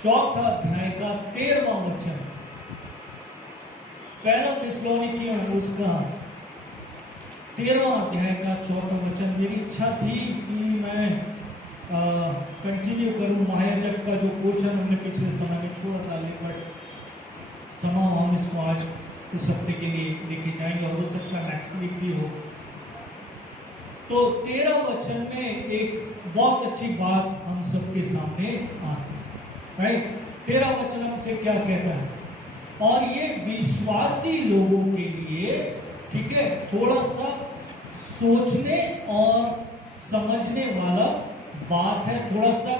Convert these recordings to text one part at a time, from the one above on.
चौथा अध्याय का 13वां वचन, पहला थिस्सलुनीकियों उसका 13वां अध्याय का 4था वचन। मेरी इच्छा थी कि मैं कंटिन्यू करूं महायाजक का जो पोर्शन हमने पिछले समय में छोड़ा था, लेकिन समा हम इसको आज इस हफ्ते के लिए लेके जाएंगे और हो सकता है नेक्स्ट वीक भी हो। तो 13 वचन में एक बहुत अच्छी बात हम सबके सामने आती है, राइट। 13 वचन हमसे क्या कहता है, और ये विश्वासी लोगों के लिए, ठीक है, थोड़ा सा सोचने और समझने वाला बात है, थोड़ा सा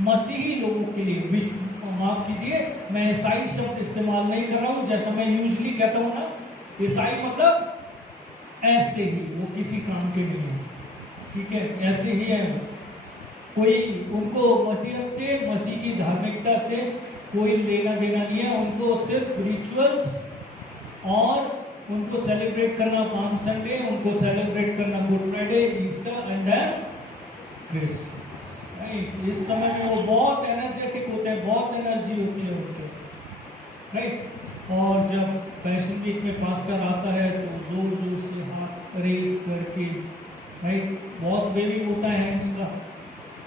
मसीही लोगों के लिए। माफ कीजिए, मैं ईसाई शब्द इस्तेमाल नहीं कर रहा हूं जैसा मैं यूजुअली कहता हूं ना। ईसाई मतलब ऐसे ही, वो किसी काम के नहीं है, ठीक है, ऐसे ही है। कोई उनको मसीहत से, मसीह की धार्मिकता से कोई लेना देना नहीं है। उनको सिर्फ रिचुअल्स और उनको सेलिब्रेट करना पाम संडे, उनको सेलिब्रेट करना Good Friday, Easter and then Christmas. इस समय में वो बहुत एनर्जेटिक होते हैं, बहुत एनर्जी होती है उनके, राइट। और जब पैशन वीक में पास्टर आता है तो जोर जोर से हाथ रेस करके, राइट, बहुत वेविंग होता है हैंड्स का।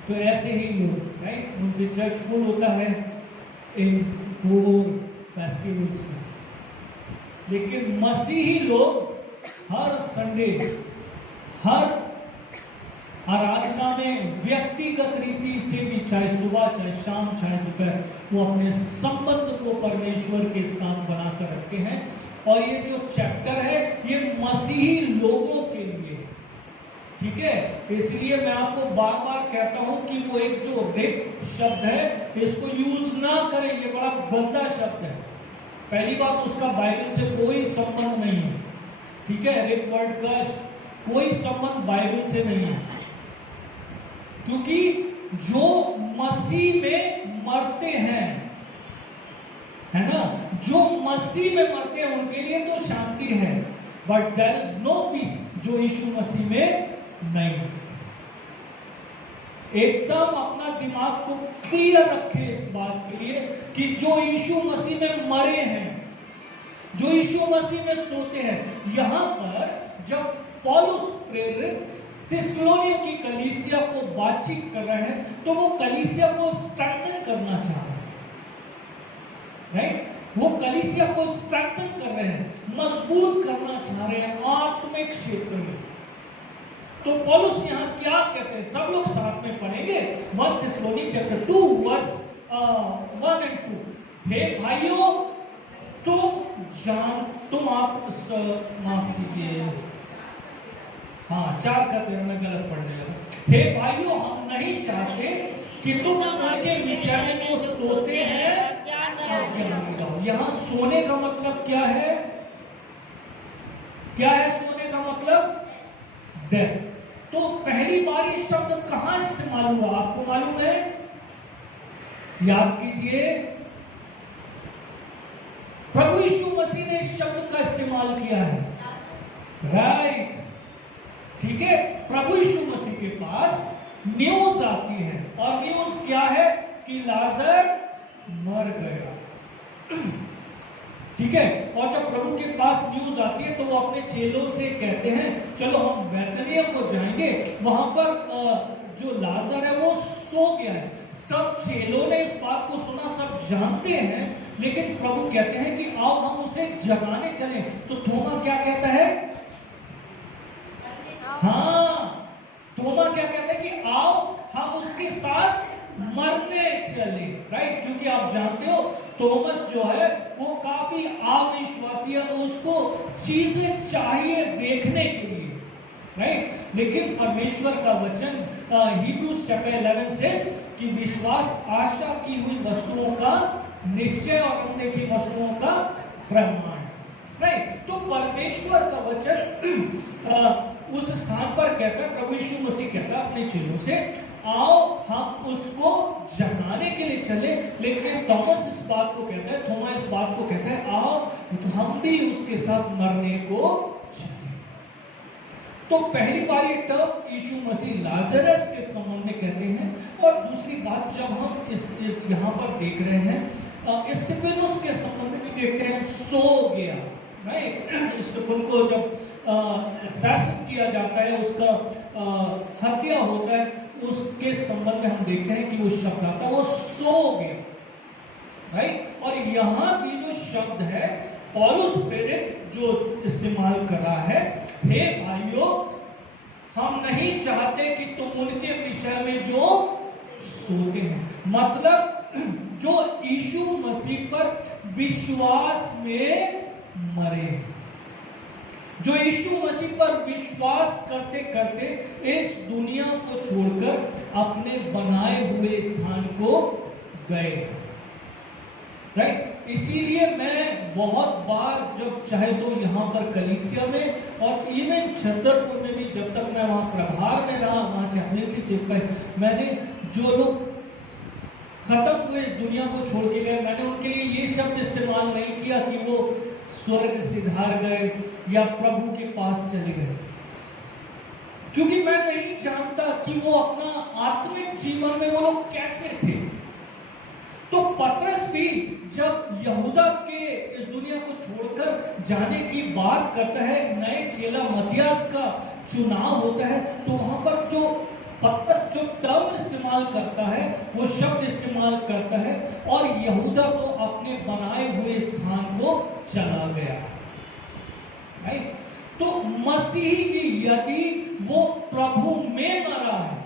तो ऐसे ही लोग, राइट, उनसे चर्च फुल होता है इन 4 फेस्टिवल्स में। लेकिन मसीही लोग हर संडे, हर आराधना में व्यक्तिगत रीति से भी, चाहे सुबह चाहे शाम चाहे दोपहर, वो अपने संबंध को परमेश्वर के साथ बनाकर रखते हैं। और ये जो चैप्टर है ये मसीही लोगों के लिए, ठीक है। इसलिए मैं आपको बार बार कहता हूं कि वो एक जो रेप शब्द है इसको यूज ना करें, ये बड़ा गंदा शब्द है। पहली बात, उसका बाइबल से कोई संबंध नहीं है, ठीक है। रेप वर्ड का कोई संबंध बाइबल से नहीं है, क्योंकि जो मसीह में मरते हैं, है ना, जो मसीह में मरते हैं उनके लिए तो शांति है, but there is no peace जो यीशु मसीह में नहीं। एकदम अपना दिमाग को क्लियर रखें इस बात के लिए कि जो यीशु मसीह में मरे हैं, जो यीशु मसीह में सोते हैं। यहां पर जब पौलुस प्रेरित थिस्सलुनीकियों की कलीसिया को बातचीत कर रहे हैं तो वो कलीसिया को स्ट्रेंथन करना चाह रहे हैं, राइट। वो कलीसिया को स्ट्रेंथन कर रहे हैं, मजबूत करना चाह रहे हैं आत्मिक क्षेत्र में। तो पौलुस यहाँ क्या कहते हैं, सब लोग साथ में पढ़ेंगे। 1 थिस्सलुनी चैप्टर 2 वर्स 1 and 2। हे भाइयों, तुम आप माफ कीजिए, हाँ 4 का 13 में गलत पढ़ गया। हे भाइयों, हम नहीं चाहते कि तुम उनके विषय में जो सोते हैं ज्ञान गाओ। यहाँ सोने का मतलब क्या है? क्या है सोने का मतलब? डेथ। तो पहली बार ये शब्द कहां इस्तेमाल हुआ आपको मालूम है? याद कीजिए, प्रभु यीशु मसीह ने इस शब्द का इस्तेमाल किया है, राइट, ठीक है। प्रभु यीशु मसीह के पास न्यूज आती है, और न्यूज क्या है कि लाजर मर गया, ठीक है। और जब प्रभु के पास न्यूज आती है तो वो अपने चेलों से कहते हैं चलो हम बैतनिया को जाएंगे, वहां पर जो लाजर है वो सो गया है। सब चेलों ने इस बात को सुना, सब जानते हैं, लेकिन प्रभु कहते हैं कि आओ हम उसे जगाने चलें। तो थोमा क्या कहता है? हाँ, थोमा क्या कहता है कि आओ हम उसके साथ मरने चले, राइट। क्योंकि आप जानते हो थॉमस जो है वो काफी अविश्वासी है, उसको चीजें चाहिए देखने के लिए, राइट। लेकिन परमेश्वर का वचन हिब्रूज चैप्टर 11 से कि विश्वास आशा की हुई वस्तुओं का निश्चय और अनदेखी वस्तुओं का प्रमाण, राइट। तो परमेश्वर का वचन उस स्थान पर कहता है, प्रभु यीशु मसीह कहता है अपने चेलों से आओ हम उसको जगाने के लिए चले। लेकिन थॉमस इस बात को कहता है, थोमा इस बात को कहता है आओ हम भी उसके साथ मरने को चले। तो पहली बार ये टर्म यीशु मसीह लाजरस के संबंध में कहते हैं, और दूसरी बात जब हम इस यहाँ पर देख रहे हैं स्तिफनुस के संबंध में देखते हैं, सो गया, राइट। स्तिफनुस को जब असैसिनेट किया जाता है, उसका हत्या होता है, उसके संबंध में हम देखते हैं कि वो शब्द आता है, वो सो गया, राइट। और यहाँ भी जो शब्द है पौलुस प्रेरित जो इस्तेमाल कर रहा है, हे भाइयों हम नहीं चाहते कि तुम उनके विषय में जो सोते हैं, मतलब जो यीशु मसीह पर विश्वास में मरे, जो यीशु मसीह पर विश्वास करते करते इस दुनिया को छोड़कर अपने बनाए हुए स्थान को गए, राइट। इसीलिए मैं बहुत बार जब चाहे तो यहाँ पर कलीसिया में और इवन छतरपुर में भी, जब तक मैं वहाँ प्रभार में रहा, वहाँ चैप्लिनसी सेवका, मैंने जो लोग खत्म हुए इस दुनिया को छोड़ के गए, मैंने उनके लिए ये शब्द इस्तेमाल नहीं किया कि वो स्वर्ग सिधार गए या प्रभु के पास चले गए, क्योंकि मैं नहीं जानता कि वो अपना आत्मिक जीवन में वो लोग कैसे थे। तो पतरस भी जब यहूदा के इस दुनिया को छोड़कर जाने की बात करता है, नए चेला मत्तियास का चुनाव होता है, तो वहां पर जो पतरस जो टर्म इस्तेमाल करता है, वो शब्द इस्तेमाल करता है, और यहूदा तो अपने बनाए हुए स्थान को चला गया, राइट। तो मसीही भी यदि वो प्रभु में मरा है,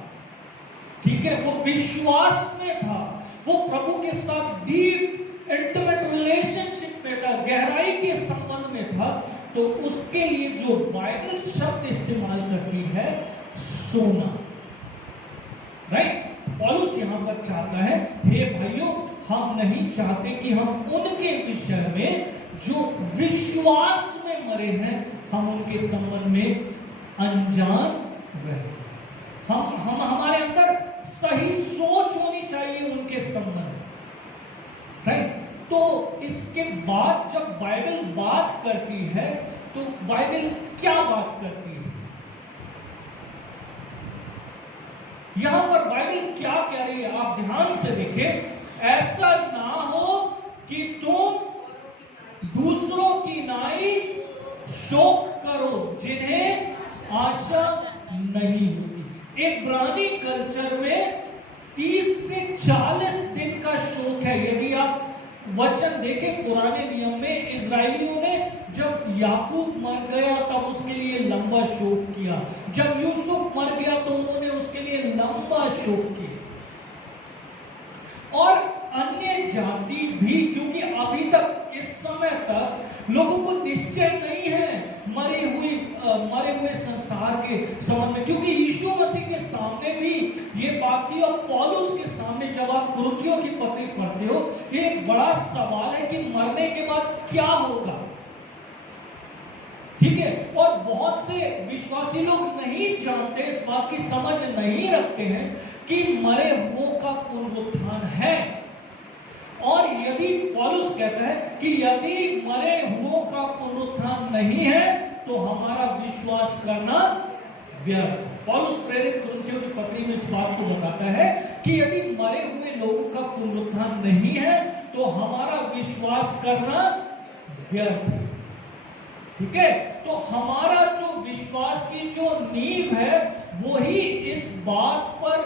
ठीक है, वो विश्वास में था, वो प्रभु के साथ डीप इंटीमेट रिलेशनशिप में था, गहराई के संबंध में था, तो उसके लिए जो बाइबल शब्द इस्तेमाल करती है सोना, राइट। पौलुस यहां पर चाहता है, हे भाइयों हम नहीं चाहते कि हम उनके विषय में जो विश्वास में मरे हैं, हम उनके संबंध में अनजान रहे। हम हमारे अंदर सही सोच होनी चाहिए उनके संबंध, राइट। तो इसके बाद जब बाइबल बात करती है, तो बाइबल क्या बात करती है, यहां पर बाइबल क्या कह रही है, आप ध्यान से देखें। ऐसा ना हो कि तुम दूसरों की नाई शोक करो जिन्हें आशा नहीं होती। इब्रानी कल्चर में 30 से 40 दिन का शोक है। यदि आप वचन देखें पुराने नियम में, इजरायलियों ने जब याकूब मर गया तब उसके लिए लंबा शोक किया, जब यूसुफ मर गया तो उन्होंने उसके लिए लंबा शोक किया, और अन्य जाति भी, क्योंकि अभी तक इस समय तक लोगों को निश्चय नहीं है मरे हुए संसार के संबंध में, क्योंकि यीशु मसीह के सामने भी ये बात थी, और पौलुस के सामने जब आप कुरिन्थियों की पत्री पढ़ते हो, ये एक बड़ा सवाल है कि मरने के बाद क्या होगा, ठीक है। और बहुत से विश्वासी लोग नहीं जानते, इस बात की समझ नहीं रखते हैं कि मरे हुओं का पुनरुत्थान है। और यदि पौलुस कहता है कि यदि मरे हुओं का पुनरुत्थान नहीं है तो हमारा विश्वास करना व्यर्थ। पौलुस प्रेरित कुरिन्थियों की पत्री में इस बात को बताता है कि यदि मरे हुए लोगों का पुनरुत्थान नहीं है तो हमारा विश्वास करना व्यर्थ है, ठीक है। तो हमारा जो विश्वास की जो नींव है वही इस बात पर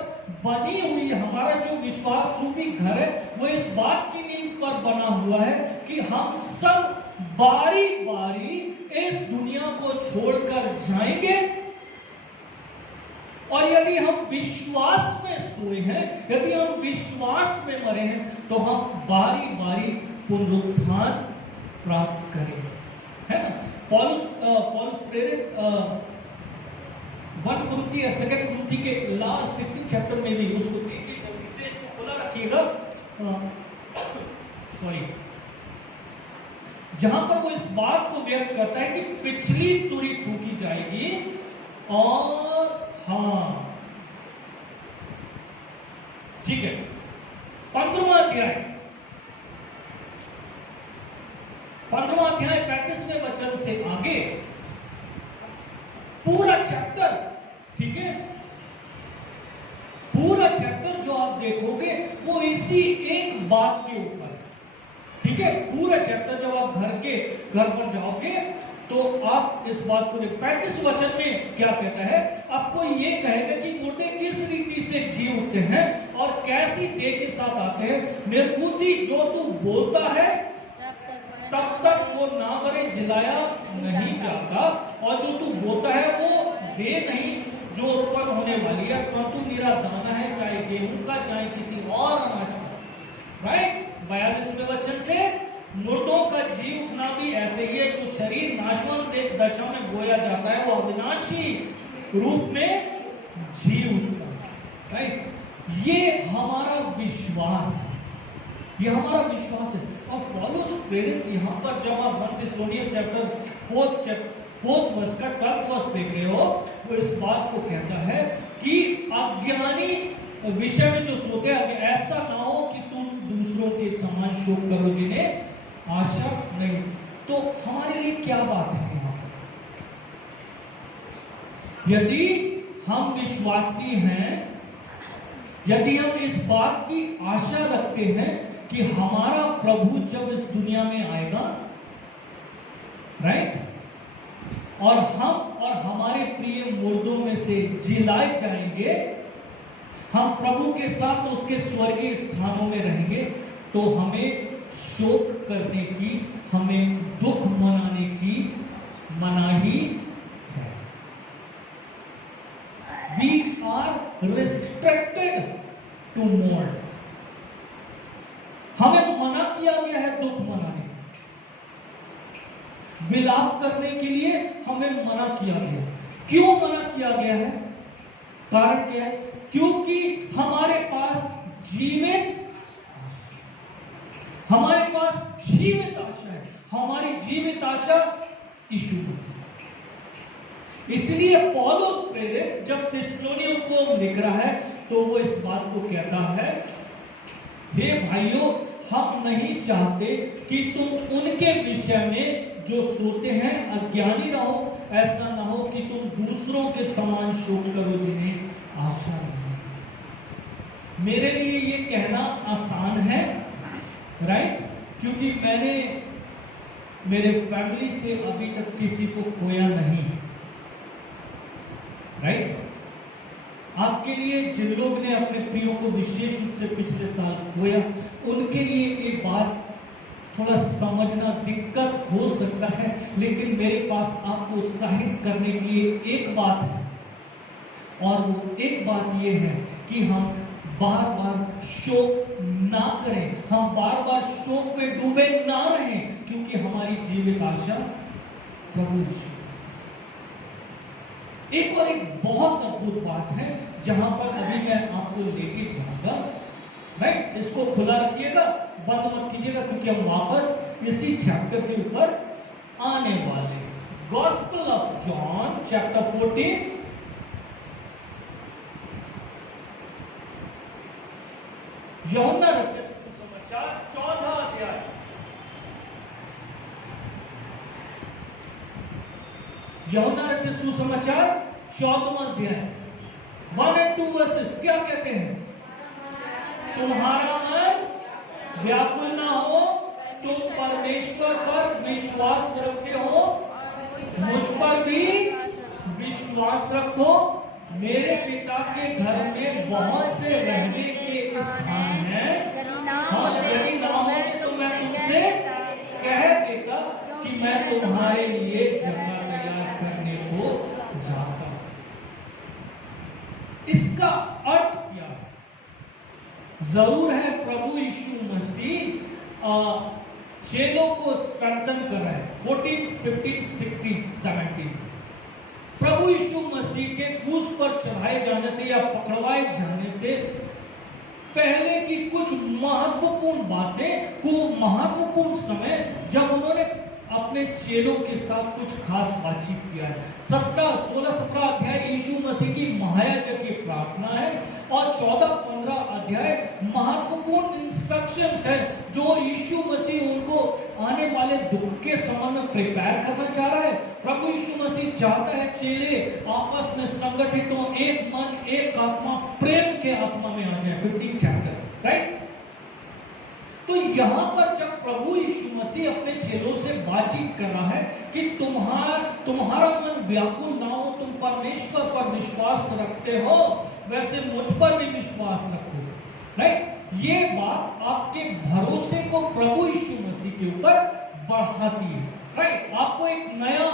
बनी हुई है, हमारा जो विश्वास रूपी घर है वो इस बात की नींव पर बना हुआ है कि हम सब बारी बारी इस दुनिया को छोड़कर जाएंगे, और यदि हम विश्वास में सोए हैं, यदि हम विश्वास में मरे हैं, तो हम बारी बारी पुनरुत्थान प्राप्त करेंगे, है ना। पौलुस प्रेरित 1 कुरिन्थी या 2 कुरिन्थी के लास्ट 16 चैप्टर में भी, उसको देखिए जल्दी से, इसको खुला रखिएगा, सॉरी, जहां पर वो इस बात को व्यक्त करता है कि पिछली तुरी फूकी जाएगी, और हाँ ठीक है, 15वां अध्याय 35वें वचन से आगे पूरा चैप्टर, ठीक है, पूरा चैप्टर जो आप देखोगे वो इसी एक बात के ऊपर, ठीक है। पूरा चैप्टर जब आप घर पर जाओगे तो आप इस बात को 35 वचन में क्या कहता है, आपको ये कहेगा कि मुर्दे किस रीति से जी उठते हैं और कैसी देह के साथ आते हैं। निर्बुद्धि जो तू बोलता है तब तक वो ना मरे जिलाया नहीं जाता, और जो तू बोलता है वो देह नहीं जो उत्पन्न होने वाली है, परंतु मेरा दाना है, चाहे गेहूं का चाहे किसी और अनाज का। राइट, 42वें वचन से मुर्दों का जी उठना भी ऐसे ही है, जो शरीर नाशवंत एक दशा में बोया जाता है वो अविनाशी रूप में जी उठता है। राइट, ये हमारा विश्वास है, ये हमारा विश्वास है। और पौलुस प्रेरित यहाँ पर जब आप 1 थिस्सलुनीय चैप्टर 4th वर्ष का 12th वर्ष देख रहे हो, वो इस बात को कहता है कि अज्ञानी विषय में जो सोते हैं ऐसा ना हो कि तुम दूसरों के समान शोक करो जिन्हें आशा नहीं। तो हमारे लिए क्या बात है यहाँ पर? यदि हम विश्वासी हैं, यदि हम इस बात की आशा रखते हैं कि हमारा प्रभु जब इस दुनिया में आएगा, राइट, और हम और हमारे प्रिय मुर्दों में से जिलाए जाएंगे, हम प्रभु के साथ उसके स्वर्गीय स्थानों में रहेंगे, तो हमें शोक करने की, हमें दुख मनाने की मनाही है। We are restricted to mourn. हमें मना किया गया है दुख मनाने, विलाप करने के लिए हमें मना किया गया। क्यों मना किया गया है? कारण क्या है? क्योंकि हमारे पास जीवित आशा है। हमारी जीवित आशा यीशु मसीह। इसलिए पौलुस प्रेरित जब थिस्सलुनीयों को लिख रहा है तो वो इस बात को कहता है, हे भाइयों, हम नहीं चाहते कि तुम उनके विषय में जो सोते हैं अज्ञानी रहो, ऐसा ना हो कि तुम दूसरों के समान शोक करो जिन्हें आशा नहीं। मेरे लिए ये कहना आसान है, राइट, क्योंकि मैंने मेरे फैमिली से अभी तक किसी को खोया नहीं, राइट। आपके लिए जिन लोग ने अपने प्रियो को विशेष रूप से पिछले साल खोया, उनके लिए ये बात थोड़ा समझना दिक्कत हो सकता है, लेकिन मेरे पास आपको उत्साहित करने के लिए एक बात है, और वो एक बात ये है कि हम बार बार शोक ना करें, हम बार बार शोक में डूबे ना रहें, क्योंकि हमारी जीवित आशा प्रभु यीशु। एक और एक बहुत अद्भुत बात है जहां पर अभी मैं आपको लेके जाऊंगा, राइट। इसको खुला रखिएगा, बंद मत कीजिएगा, क्योंकि हम वापस इसी चैप्टर के ऊपर आने वाले। गॉस्पेल ऑफ जॉन चैप्टर 14, यूहन्ना रचित सुसमाचार 14 अध्याय। यूहन्ना रचित सुसमाचार 14वां अध्याय 1 and 2 वर्सेस क्या कहते हैं? तुम्हारा मन व्याकुल ना हो, तुम परमेश्वर पर विश्वास रखते हो, मुझ पर भी विश्वास रखो। मेरे पिता के घर में बहुत से रहने के स्थान हैं, हाँ, यदि ना होते तो मैं तुमसे कह देता कि मैं तुम्हारे लिए जगह तैयार करने को जाता हूं। इसका अर्थ क्या है? जरूर है प्रभु यीशु मसीह चेलों को स्ट्रेंथन कर रहा है। 14, 15, 16, 17 प्रभु यीशु मसीह के क्रूस पर चढ़ाए जाने से या पकड़वाए जाने से पहले की कुछ महत्वपूर्ण बातें को महत्वपूर्ण समय जब उन्होंने अपने चेलों के साथ कुछ खास बातचीत किया है। 16-17 अध्याय यीशु मसीह की महायाजक की प्रार्थना है और 14-15 अध्याय महत्वपूर्ण इंस्ट्रक्शंस है जो यीशु मसीह उनको आने वाले दुख के समय में प्रिपेयर करना चाह रहा है। प्रभु यीशु मसीह चाहता है चेले आपस में संगठित हो, एक मन एक आत्मा प्रेम के आत्मा में आ जाए। 15 चैप्टर, राइट। तो यहां पर जब प्रभु यीशु मसीह अपने चेलों से बातचीत कर रहा है कि तुम्हारा मन व्याकुल ना हो, तुम परमेश्वर पर विश्वास रखते हो वैसे मुझ पर भी विश्वास रखो, राइट। ये बात आपके भरोसे को प्रभु यीशु मसीह के ऊपर बढ़ाती है, राइट। आपको एक नया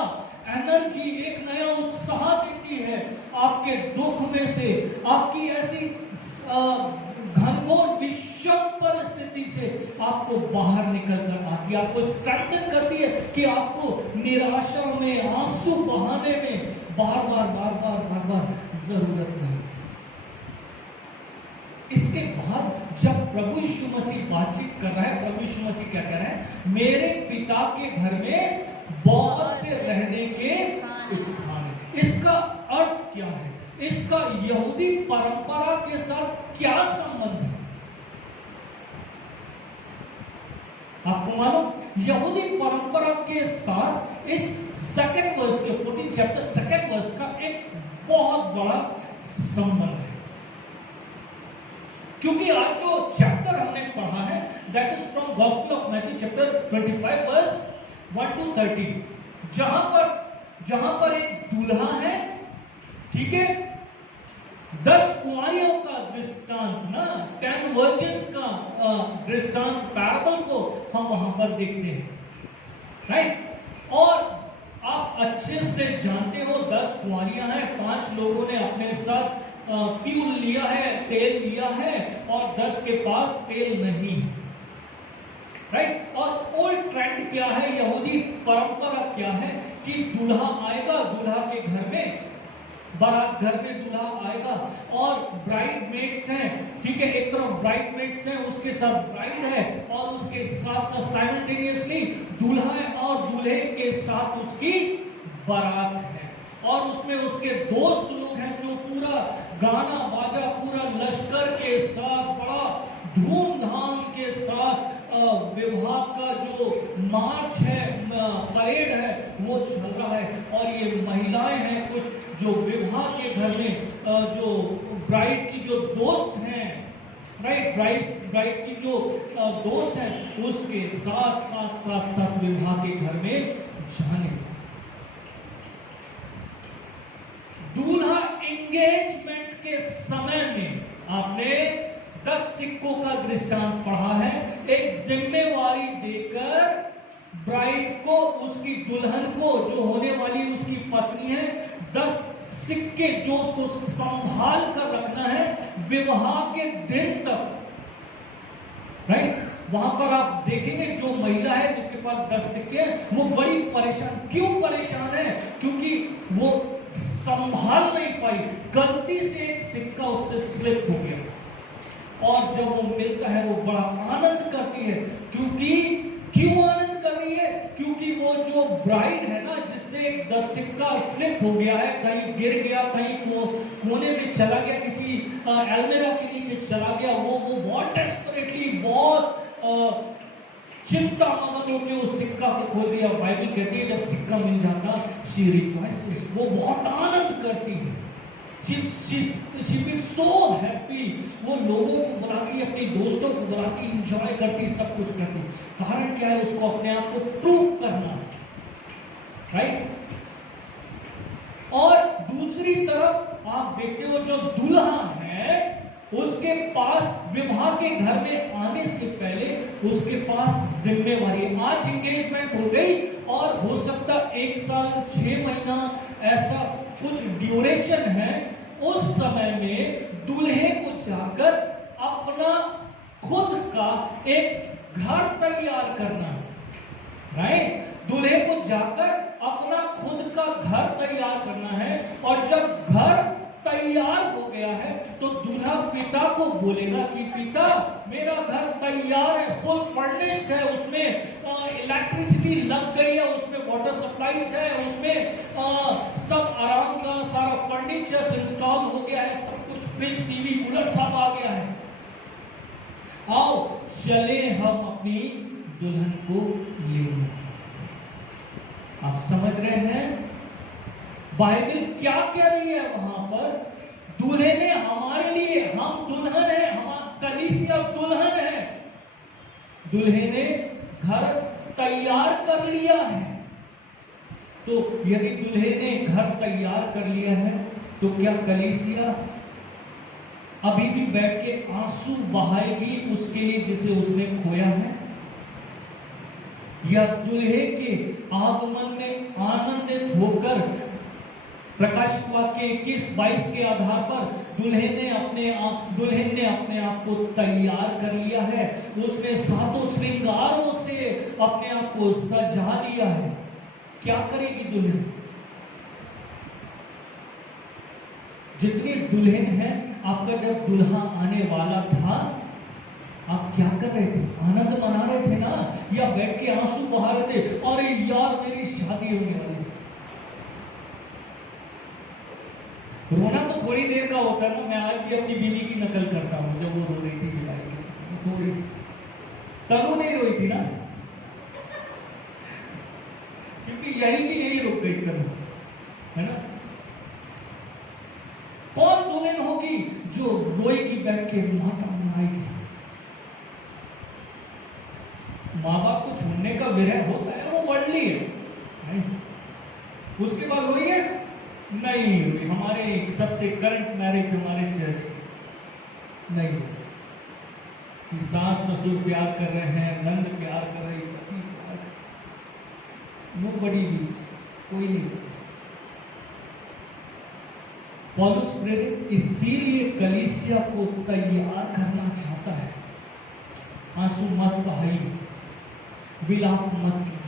एनर्जी, एक नया उत्साह देती है। आपके दुख में से, आपकी ऐसी घनघोर विषम परिस्थिति से आपको बाहर निकल कर आती है, आपको स्ट्रेंथन करती है कि आपको निराशा में, आंसू बहाने में बार बार जरूरत नहीं। इसके बाद जब प्रभु यीशु मसीह बातचीत कर रहा है, प्रभु यीशु मसीह क्या कह रहा है? मेरे पिता के घर में बहुत से रहने के स्थान है। इसका अर्थ क्या है? इसका यहूदी परंपरा के साथ क्या संबंध है? आपको मालूम, यहूदी परंपरा के साथ इस सेकंड वर्स के 14 चैप्टर सेकंड वर्स का एक बहुत बड़ा संबंध है। क्योंकि आज जो चैप्टर हमने पढ़ा है that is from gospel of Matthew chapter 25 verse 1 to 13, जहां पर एक दूल्हा है, ठीक है, 10 कुंवारियों का दृष्टांत ना, 10 वर्जिन्स का दृष्टांत, पैराबल को हम वहां पर देखते हैं, राइट। और आप अच्छे से जानते हो 10 कुंवारियां हैं, 5 लोगों ने अपने साथ फ्यूल लिया है, तेल लिया है और 10 के पास तेल नहीं, राइट। और ओल्ड ट्रेंड क्या है, यहूदी परंपरा क्या है कि दूल्हा आएगा, दूल्हा के घर में, बारात घर में दूल्हा आएगा और ब्राइड मेड्स हैं, ठीक है, एक तरफ ब्राइड मेड्स हैं, उसके साथ ब्राइड है और उसके साथ साथ साइमल्टेनियसली दूल्हा है और दूल्हे के साथ उसकी बारात है। और उसमें उसके दोस्त लोग हैं जो पूरा गाना बाजा, पूरा लश्कर के साथ, बड़ा धूमधाम के साथ विवाह का जो मार्च है, परेड है, वो चल रहा है। और ये महिलाएं हैं कुछ जो विवाह के घर में जो ब्राइड की जो दोस्त हैं, राइट, ब्राइड की जो दोस्त हैं, उसके साथ विवाह के घर में जाने। दूल्हा एंगेजमेंट के समय में आपने 10 सिक्कों का दृष्टांत पढ़ा है। एक जिम्मेवारी देकर ब्राइड को, उसकी दुल्हन को, जो होने वाली उसकी पत्नी है, 10 सिक्के जो उसको संभाल कर रखना है विवाह के दिन तक, राइट। वहां पर आप देखेंगे जो महिला है जिसके पास 10 सिक्के हैं, वो बड़ी परेशान। क्यों परेशान है? क्योंकि वो संभाल नहीं पाई, गलती से एक सिक्का उससे स्लिप हो गया। और जब वो मिलता है वो बड़ा आनंद करती है। क्यों आनंद कर रही है? क्योंकि वो जो ब्राइड है ना, जिससे 10 सिक्का स्लिप हो गया है, कहीं गिर गया, कहीं कोने में चला गया, किसी अलमीरा के नीचे चला गया, वो बहुत डेस्परेटली, बहुत चिंता मगन होकर उस सिक्का को खोल दिया। बाइबल कहती है जब सिक्का मिल जाता शी रिजॉइसेस, वो बहुत आनंद करती है। she feels so happy, वो लोगों को बुलाती, अपने दोस्तों को बुलाती, इंजॉय करती, सब कुछ करती। कारण क्या है? उसको अपने आप को प्रूव करना, राइट। और दूसरी तरफ आप देखते हो जो दुल्हा है उसके पास विवाह के घर में आने से पहले उसके पास जिम्मेवारी। आज एंगेजमेंट हो गई और हो सकता 1 साल 6 महीना ऐसा कुछ ड्यूरेशन है। उस समय में दूल्हे को जाकर अपना खुद का एक घर तैयार करना, राइट। दूल्हे को जाकर अपना खुद का घर तैयार करना है। और जब घर तैयार हो गया है, तो दूल्हा पिता को बोलेगा कि पिता मेरा घर तैयार है, फुल फर्निश्ड है, उसमें इलेक्ट्रिसिटी लग गई है, उसमें वाटर सप्लाईज है, उसमें सब आराम का सारा फर्नीचर इंस्टॉल हो गया है, सब कुछ फ्रिज टीवी कूलर सब आ गया है, आओ चले हम अपनी दुल्हन को लेने। आप समझ रहे हैं बाइबल क्या कह रही है वहां पर? दूल्हे ने हमारे लिए, हम दुल्हन है, हमारा कलीसिया दुल्हन है, दूल्हे ने घर तैयार कर लिया है। तो यदि दूल्हे ने घर तैयार कर लिया है तो क्या कलीसिया अभी भी बैठ के आंसू बहाएगी उसके लिए जिसे उसने खोया है? या दूल्हे के आगमन में आनंदित होकर प्रकाशित वाक्य 21-22 के आधार पर दुल्हन ने अपने आप को तैयार कर लिया है, उसने सातों श्रृंगारों से अपने आप को सजा लिया है। क्या करेगी दुल्हन? जितनी दुल्हन है, आपका जब दुल्हा आने वाला था आप क्या कर रहे थे? आनंद मना रहे थे ना, या बैठ के आंसू बहा रहे थे, अरे यार मेरी शादी होने वाली? रोना तो थोड़ी देर का होता है ना। मैं आज भी अपनी बीवी की नकल करता हूं, जब वो रो रही थी थोड़ी, तनु नहीं रोई थी ना, क्योंकि यही की यही रुक गई तनु, है ना? कौन दुल्हन होगी जो रोएगी बैठ के, माता मनाएगी? माँ बाप को छोड़ने का विरह होता है, वो वर्ल्डली है। उसके बाद रोई है? नहीं हुई। हमारे सबसे करंट मैरिज हमारे चर्च नहीं हुई। सास ससुर प्यार कर रहे हैं, नंद प्यार कर रही, पति प्यार, नोबडी लीव्स, कोई नहीं। पौलुस प्रेरित इसीलिए कलीसिया को तैयार करना चाहता है। आंसू मत बहाइए, विलाप मत कीजिए।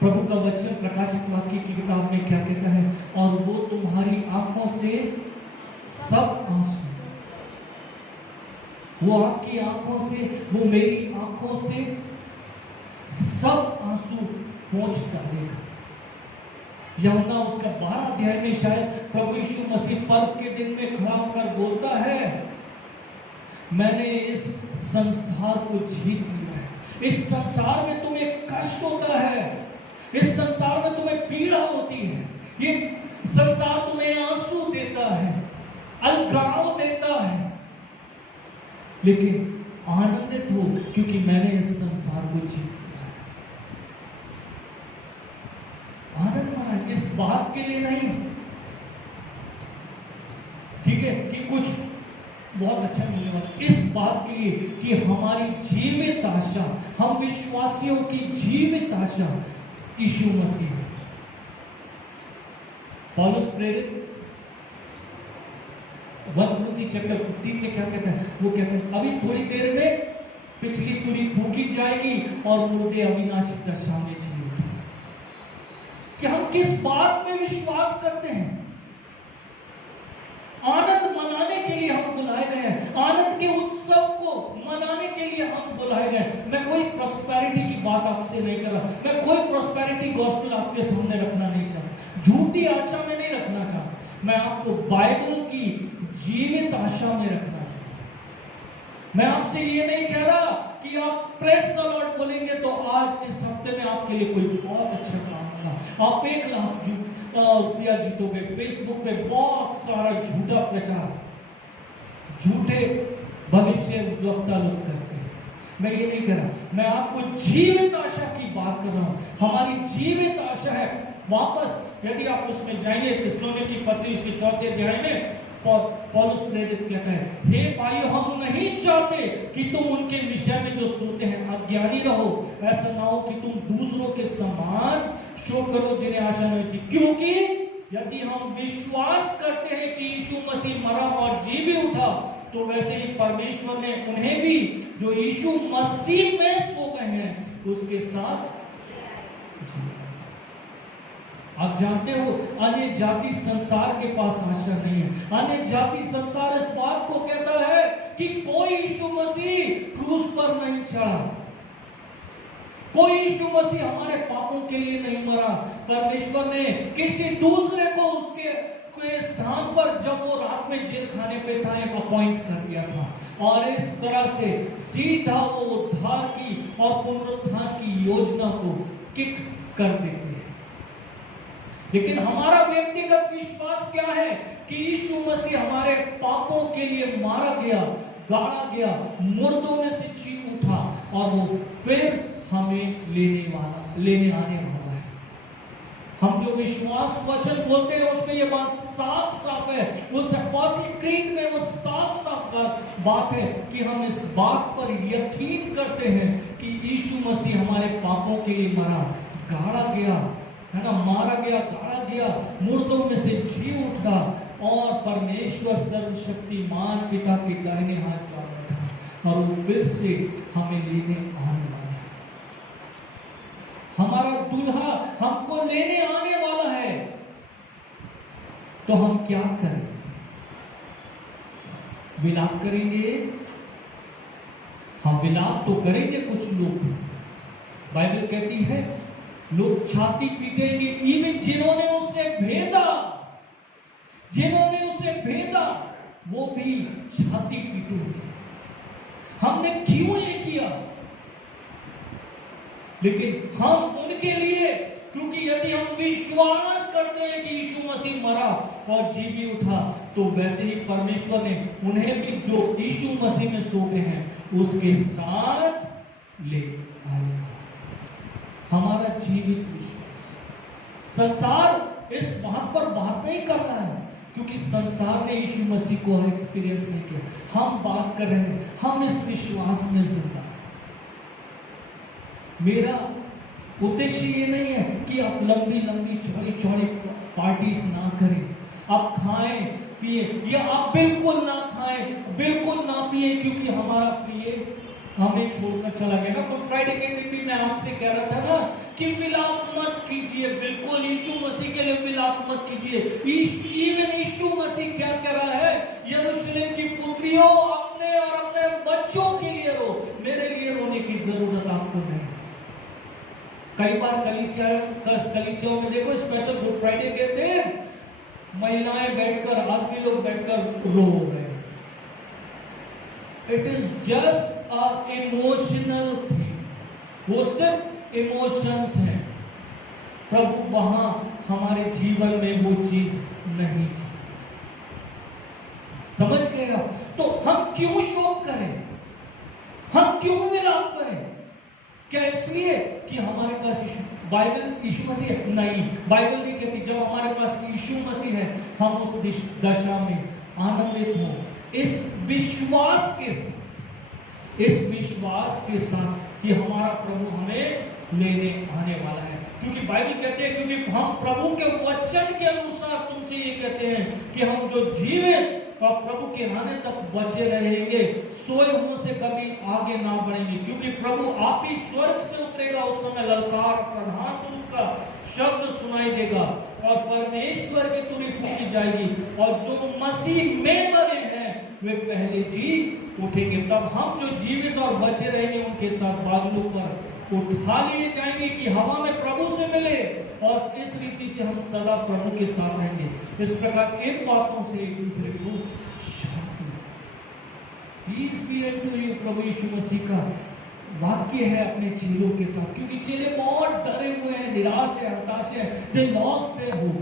प्रभु का वचन प्रकाशित वाक्य की किताब में क्या कहता है? और वो तुम्हारी आंखों से सब आंसू, वो आपकी आंखों से, वो मेरी आंखों से सब आंसू पोंछ डालेगा। यूहन्ना उसका 12 अध्याय में शायद प्रभु यीशु मसीह पर्व के दिन में खड़ा होकर बोलता है, मैंने इस संसार को जीत लिया है। इस संसार में तुम्हें कष्ट होता है, इस संसार में तुम्हें पीड़ा होती है, ये संसार तुम्हें आंसू देता है, अलगाव देता है, लेकिन आनंदित हो क्योंकि मैंने इस संसार को जीत लिया है। आनंद माना इस बात के लिए नहीं, ठीक है, कि कुछ बहुत अच्छा मिलने वाला, इस बात के लिए कि हमारी जीवित आशा, हम विश्वासियों की जीवित आशा यीशु मसीह है। पौलुस प्रेरित 1 Corinthians चैप्टर 15 में क्या कहता है? वो कहता है अभी थोड़ी देर में पिछली तुरी फूकी जाएगी और मुर्दे अविनाशी दशा में जी उठेंगे। कि हम किस बात में विश्वास करते हैं? आनंद मनाने के लिए हम बुलाए गए हैं, आनंद के उत्सव को मनाने के लिए हम बुलाए गए। मैं कोई प्रॉस्पेरिटी की बात आपसे नहीं कर रहा, मैं कोई प्रॉस्पेरिटी गॉस्पेल आपके सामने रखना नहीं चाहता, झूठी आशा में नहीं रखना चाहता, मैं आपको बाइबल की जीवित आशा में रखना चाहता। मैं आपसे ये नहीं कह रहा कि आप प्रेस द लॉर्ड बोलेंगे तो आज इस हफ्ते में आपके लिए कोई बहुत अच्छा काम होगा, आप 1 लाख रुपया जीतोगे। फेसबुक पे बहुत सारा झूठा प्रचार, झूठे भविष्य वक्ता लोग करते हैं। मैं ये नहीं कह रहा, मैं आपको जीवित आशा की बात कर रहा हूं। हमारी जीवित आशा है वापस, यदि आप उसमें जाएंगे थिस्सलुनीकी की पत्री उसके 4 अध्याय में पौलुस प्रेरित कहता है, हे भाइयों हम नहीं चाहते कि तुम उनके विषय में जो सुनते हैं अज्ञानी रहो, ऐसा ना हो कि तुम दूसरों के समान शोक करो जिन्हें आशा नहीं थी। क्योंकि यदि हम विश्वास करते हैं कि यीशु मसीह मरा और जी भी उठा, तो वैसे ही परमेश्वर ने उन्हें भी जो यीशु मसीह में सो गए हैं उसके साथ। आप जानते हो अन्य जाति संसार के पास आशा नहीं है। अन्य जाति संसार इस बात को कहता है कि कोई यीशु मसीह क्रूस पर नहीं चढ़ा, कोई यीशु मसीह हमारे पापों के लिए नहीं मरा। परमेश्वर ने किसी दूसरे को उसके स्थान पर, जब वो रात में जेल खाने पे था, एक अपॉइंट कर दिया था और इस तरह से सीधा वो उद्धार की और पुनरुत्थान की योजना को किक कर देते हैं। लेकिन हमारा व्यक्तिगत विश्वास क्या है कि यीशु मसीह हमारे पापों के लिए मारा गया, गाड़ा गया, मुर्दों में से जी उठा और वो फिर हमें लेने आने वाला है। हम जो विश्वास वचन बोलते हैं उसमें ये बात साफ साफ है, उस अपोस्टल क्रीड में वो साफ साफ बात है कि हम इस बात पर यकीन करते हैं कि यीशु मसीह हमारे पापों के लिए मरा, गाड़ा गया, है ना, मारा गया, गाड़ा गया, मुर्दों में से जी उठा और परमेश्वर सर्वशक्तिमान पिता के दाहिने हाथ जा बैठा और वो फिर से हमें लेने आने वाला है। हमारा दूल्हा हमको लेने आने वाला है। तो हम क्या करें? विलाप करेंगे? हम विलाप तो करेंगे। कुछ लोग, बाइबल कहती है, लोग छाती पीटेंगे, इवन जिन्होंने उसे भेदा, जिन्होंने उसे भेदा वो भी छाती पीटेंगे। हमने क्यों ये किया? लेकिन हम उनके लिए, क्योंकि यदि हम विश्वास करते हैं कि यीशु मसीह मरा और जी भी उठा, तो वैसे ही परमेश्वर ने उन्हें भी जो यीशु मसीह में सो गए हैं उसके साथ ले आया। हमारा जीवित विश्वास। संसार इस बात पर बात नहीं कर रहा है क्योंकि संसार ने यीशु मसीह को एक्सपीरियंस नहीं किया। हम बात कर रहे हैं, हम इस विश्वास में जिंदा। मेरा उद्देश्य ये नहीं है कि आप लंबी लंबी चौड़ी चौड़ी पार्टीज ना करें, आप खाएं पिए, या आप बिल्कुल ना खाएं, बिल्कुल ना पिए क्योंकि हमारा प्रिय हमें छोड़कर चला गया ना। गुड फ्राइडे के दिन भी मैं आपसे कह रहा था ना कि विलाप मत कीजिए, बिल्कुल यीशु मसीह के लिए विलाप मत कीजिए। इवन यीशु मसीह क्या कह रहा है, यरूशलेम की पुत्रियों, अपने और अपने बच्चों के लिए रो, मेरे लिए रोने की जरूरत आपको नहीं। कई बार कलीसियाओं में देखो, स्पेशल गुड फ्राइडे के दिन महिलाएं बैठकर, आदमी लोग बैठकर रो रहे हैं। It is just emotional thing, वो सिर्फ इमोशंस हैं। प्रभु वहां हमारे जीवन में वो चीज नहीं थी। समझ गए आप? तो हम क्यों शोक करें, हम क्यों विलाप करें? क्या इसलिए कि हमारे पास बाइबल यीशु मसीह है? नहीं, बाइबल नहीं कहती जब हमारे पास यीशु मसीह है हम उस दशा में आनंदित हो, इस विश्वास के साथ, इस विश्वास के साथ कि हमारा प्रभु हमें लेने आने वाला है। क्योंकि बाइबल कहते हैं, क्योंकि हम प्रभु के वचन के अनुसार तुमसे ये कहते हैं कि हम जो जीवित और प्रभु के आने तक बचे रहेंगे, सोए हुओं से कभी आगे ना बढ़ेंगे। क्योंकि प्रभु आप ही स्वर्ग से उतरेगा, उस समय ललकार, प्रधान दूत का शब्द सुनाई देगा और परमेश्वर की तुरी फूंकी जाएगी और जो मसीह में मरे हैं वे पहले जी उठेंगे। तब हम जो जीवित और बचे रहेंगे उनके साथ बादलों पर उठा लिए जाएंगे कि हवा में प्रभु से मिले और इस रीति से हम सदा प्रभु के साथ रहेंगे। इस प्रकार इन बातों से एक दूसरे को शांति। पीस बी अनटू यू, प्रभु यीशु मसीह का वाक्य है अपने चेलों के साथ, क्योंकि चेले बहुत डरे हुए हैं, निराश है, हताश है, दे लॉस्ट देयर होप।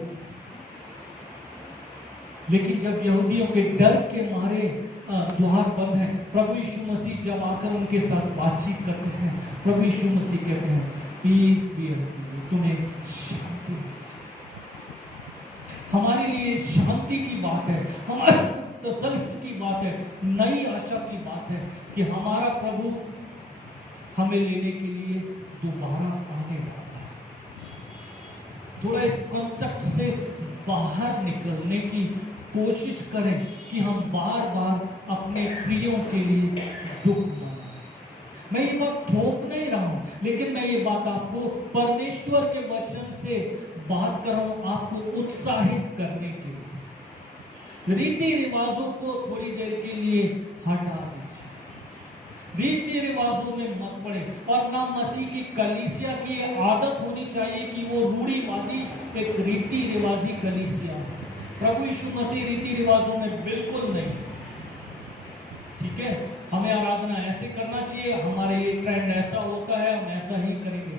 लेकिन जब यहूदियों के डर के मारे द्वार बंद है, प्रभु यीशु मसीह जब आकर उनके साथ बातचीत करते हैं, प्रभु यीशु मसीह कहते हैं पीस बी अनटू यू, तुम्हें शांति। हमारे लिए शांति की बात है, हमारे तसल्ली की बात है, नई आशा की बात है कि हमारा प्रभु हमें लेने के लिए दोबारा आने वाला है। थोड़ा इस कॉन्सेप्ट से बाहर निकलने की कोशिश करें कि हम बार बार अपने प्रियों के लिए दुख मनाएं। मैं ये बात थोप नहीं रहा हूं, लेकिन मैं ये बात आपको परमेश्वर के वचन से बात कर रहा हूं आपको उत्साहित करने के लिए। रीति रिवाजों को थोड़ी देर के लिए हटा दीजिए, रीति रिवाजों में मत पड़े। और ना मसीह की कलीसिया की आदत होनी चाहिए कि वो रूढ़िवादी एक रीति रिवाजी कलीसिया है। प्रभु यीशु मसीह रीति रिवाजों में बिल्कुल नहीं, ठीक है। हमें आराधना ऐसे करना चाहिए, हमारे ये ट्रेंड ऐसा होता है, हम ऐसा ही करेंगे।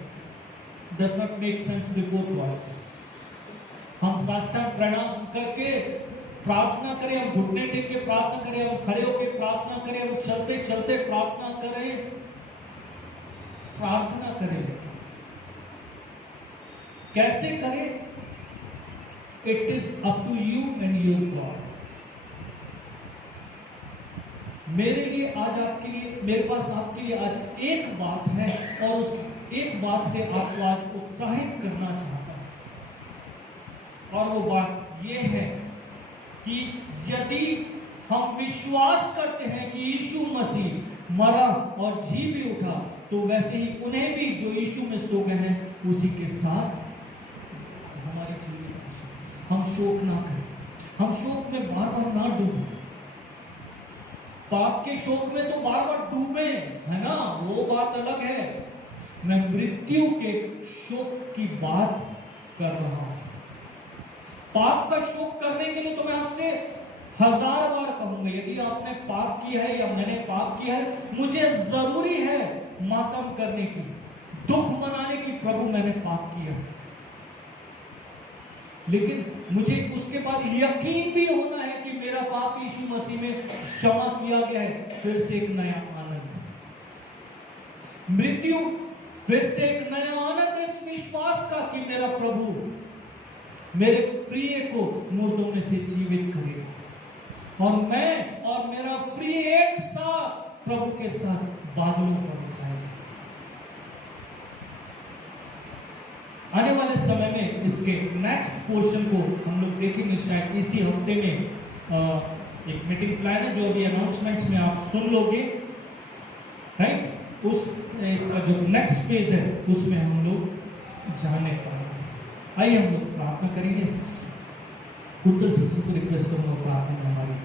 Does not make sense before God. हम साष्टांग प्रणाम करके प्रार्थना करें, हम घुटने टेक के प्रार्थना करें, हम खड़े होकर प्रार्थना करें, हम चलते चलते प्रार्थना करें, प्रार्थना करें। कैसे करें? It is up to you and your God. मेरे लिए आज आपके लिए, मेरे पास आपके लिए आज एक बात है और उस एक बात से आपको आज उत्साहित करना चाहता हूं। और वो बात ये है कि यदि हम विश्वास करते हैं कि यीशु मसीह मरा और जी भी उठा, तो वैसे ही उन्हें भी जो यीशु में सो गए हैं उसी के साथ हमारी जिंदगी। हम शोक ना करें, हम शोक में बार बार ना डूबें। पाप के शोक में तो बार बार डूबे, है ना, वो बात अलग है। मैं मृत्यु के शोक की बात कर रहा हूं। पाप का शोक करने के लिए तो मैं आपसे 1000 बार कहूंगा, यदि आपने पाप किया है या मैंने पाप किया है, मुझे जरूरी है मातम करने की, दुख मनाने की, प्रभु मैंने पाप किया। लेकिन मुझे उसके बाद यकीन भी होना है कि मेरा पाप यीशु मसीह में क्षमा किया गया है। फिर से एक नया आनंद, मृत्यु फिर से एक नया आनंद, इस विश्वास का कि मेरा प्रभु मेरे प्रिय को मुर्दों में से जीवित करेगा और मैं और मेरा प्रिय एक साथ प्रभु के साथ बादलों पर उठाएगा। आने वाले समय में इसके नेक्स्ट पोर्शन को हम लोग देखेंगे, शायद इसी हफ्ते में एक मीटिंग प्लान है जो अभी अनाउंसमेंट्स में आप सुन लोगे, राइट। उस इसका जो नेक्स्ट फेज है उसमें हम लोग जाने पाएंगे। आइए हम लोग प्रार्थना करेंगे। कुत्तल सिस्टर को रिक्वेस्ट करूंगा प्रार्थना में हमारी